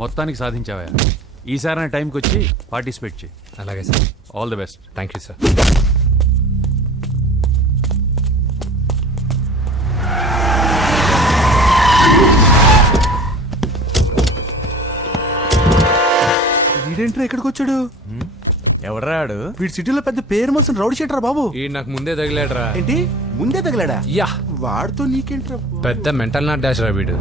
మొత్తానికి సాధించావా? ఈసారి టైంకి వచ్చి పార్టిసిపేట్ చేయి. అలాగే sir. All the best. Thank you sir. వీడేంట్రా ఇక్కడికి వచ్చాడు? ఎవడరాడు? వీడి సిటీలో పెద్ద పేరు మోసిన రౌడీ షీటరా బాబు. ఈ నాకు ముందే తగిలాడరా. ఏంటి ముందే తగిలాడా? యా, వాడితో నీకేంట్రా? పెద్ద మెంటల్ నాట్ డాష్ రా వీడు.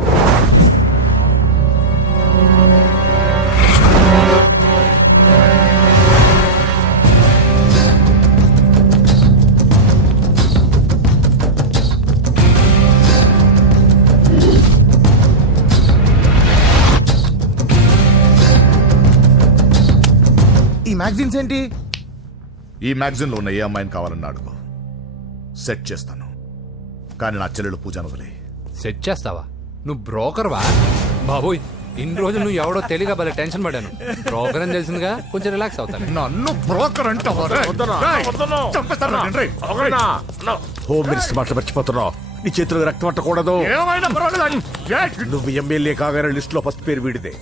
ఈ మ్యాగజైన్స్ ఏంటి? ఈ మ్యాగజైన్ లో ఉన్న ఏ అమ్మాయిని కావాలన్నా అడుగు, సెట్ చేస్తాను. కానీ నా చెల్లెలు పూజను వదిలే. సెట్ చేస్తావా? నువ్వు బ్రోకర్ వా? బాబోయ్, ఇన్ని రోజులు నువ్వు ఎవడో తెలియక భలే టెన్షన్ పడ్డాను. బ్రోకర్ అని తెలిసిందిగా కొంచెం రిలాక్స్ అవుతాను. నన్ను బ్రోకర్ అంటావా? హోమ్ మినిస్టర్ మాటలు మర్చిపోతున్నావు. నీ చేతులకు రక్తం పట్టకూడదు. నువ్వు ఎమ్మెల్యే కాగానే లిస్ట్ లో ఫస్ట్ పేరు వీడిదే.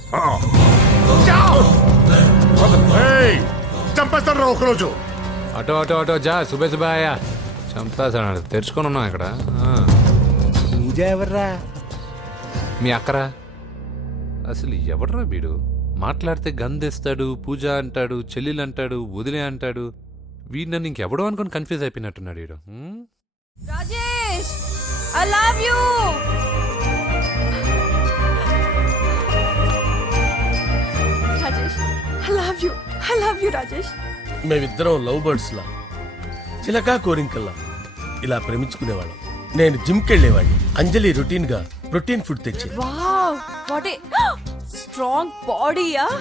చంపేస్తాను రా ఒకరోజు. అటో అటో అటో జా, సుబే సుబాయా. చంపేస్తాడు. తెరుచుకొని ఉన్నాం ఇక్కడ. పూజ ఎవర్రా? మీ అక్కరా? అసలు ఎవడరా వీడు? మాట్లాడితే గంధేస్తాడు, పూజ అంటాడు, చెల్లెలు అంటాడు, వదిలే అంటాడు. వీడు నన్ను ఇంకెవడో అనుకుని కన్ఫ్యూజ్ అయిపోయినట్టున్నాడు వీడు. Rajesh, I love you. Rajesh, I love you. I love you, Rajesh. మేమిద్దరం లవ్ బర్డ్స్ లా, చిలకా కోరింకల్లా ఇలా ప్రేమించుకునేవాళ్ళం. నేను జిమ్కి వెళ్ళేవాడిని. అంజలి రొటీన్ గా ప్రోటీన్ ఫుడ్ తెచ్చి. Wow, what a strong body, yeah.